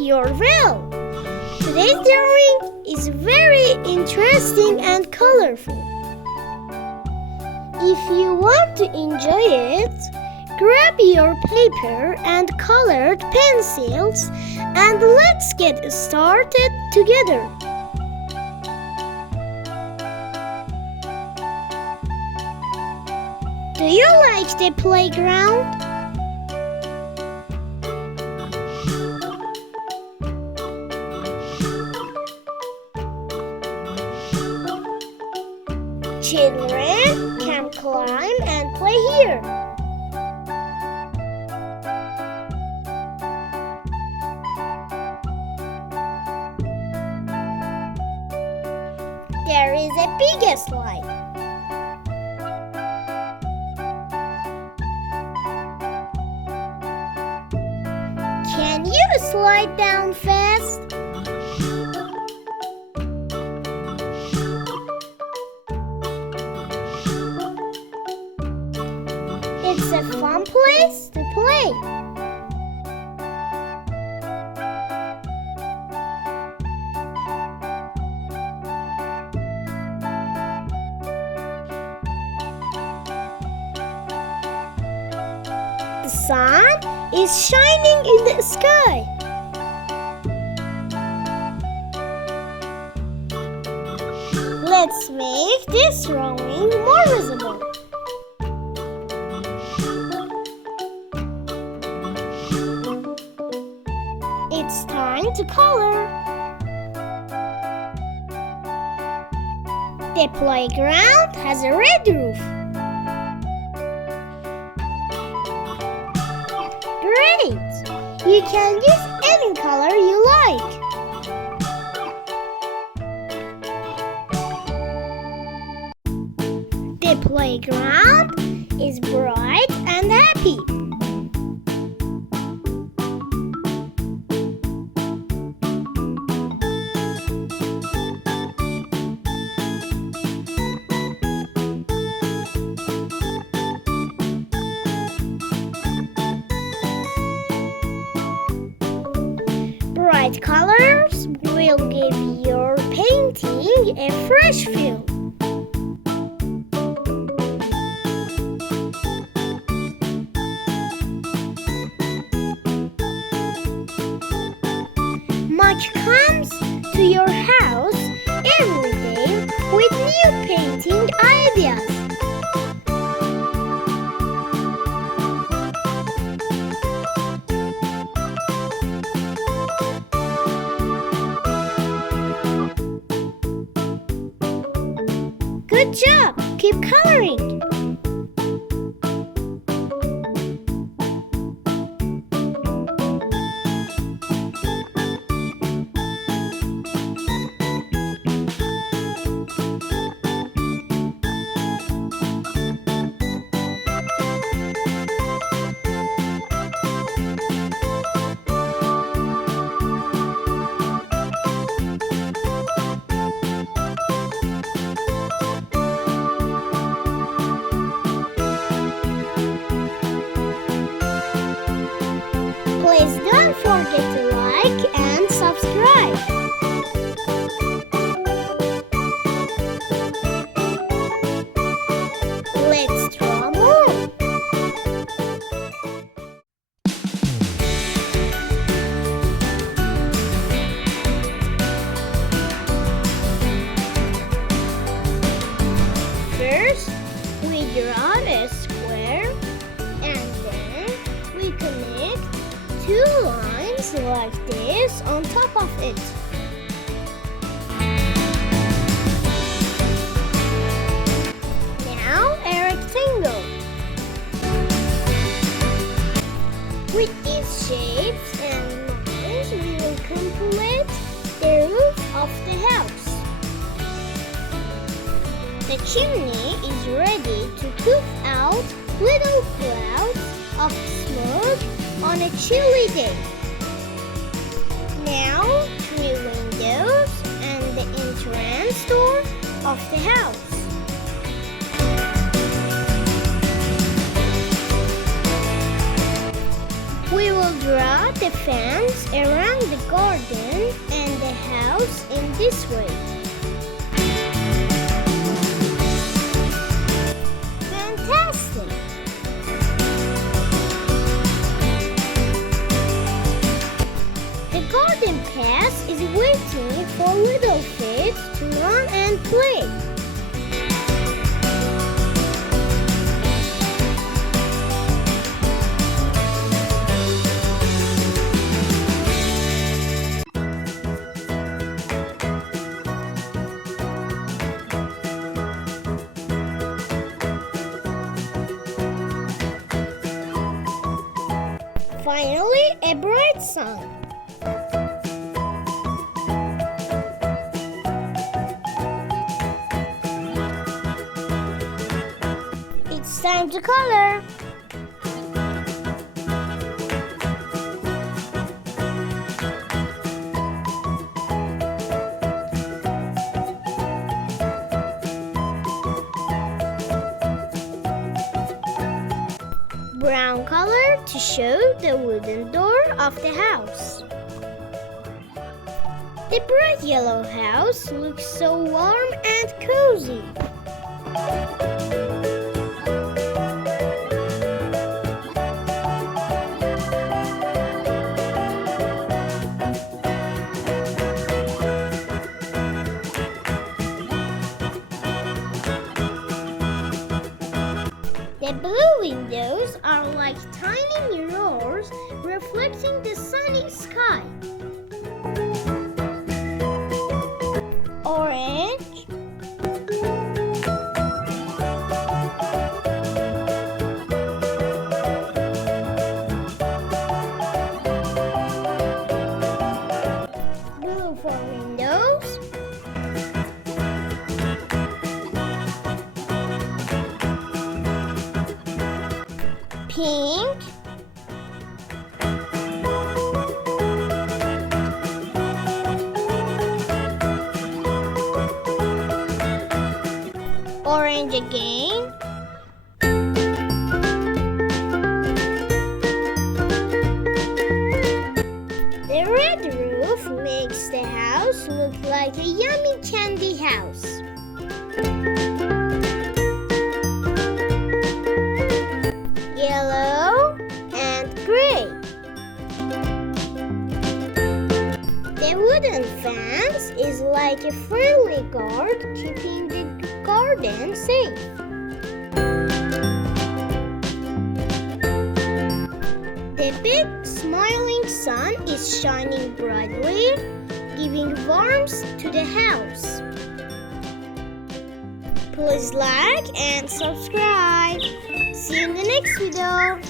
you're well. Today's drawing is very interesting and colorful. If you want to enjoy it, grab your paper and colored pencils and let's get started together. Do you like the playground? Children can climb and play here. There is a big slide. Can you slide down fast? It's a fun place to play. The sun is shining in the sky. Let's make this drawing more visible. It's time to color. The playground has a red roof. Great! You can use any color you like. The playground is bright and happy. Bright colors will give your painting a fresh feel. Maak comes to your house every day with new painting ideas. Good job! Keep coloring! Please don't forget to like and subscribe. Let's draw more. First, we draw a square and then we connect two lines like this on top of it. Now a rectangle. With these shapes and lines, we will complete the roof of the house. The chimney is ready to cook out little clouds of smoke on a chilly day. Now 3 windows and the entrance door of the house. We will draw the the fence around the garden and the house in this way. Fantastic! The garden path is waiting for little feet to run and play. Finally, a bright sun. It's time to color. Brown color to show the wooden door of the house. The bright yellow house looks so warm and cozy. The blue windows are like tiny mirrors reflecting the sunny sky. Orange, blue for windows, pink, orange again, the red roof makes the house look like a yummy candy house. Yellow and gray. The wooden fence is like a friendly guard keeping the garden safe. The big smiling sun is shining brightly, giving warmth to the house. Please like and subscribe. See you in the next video.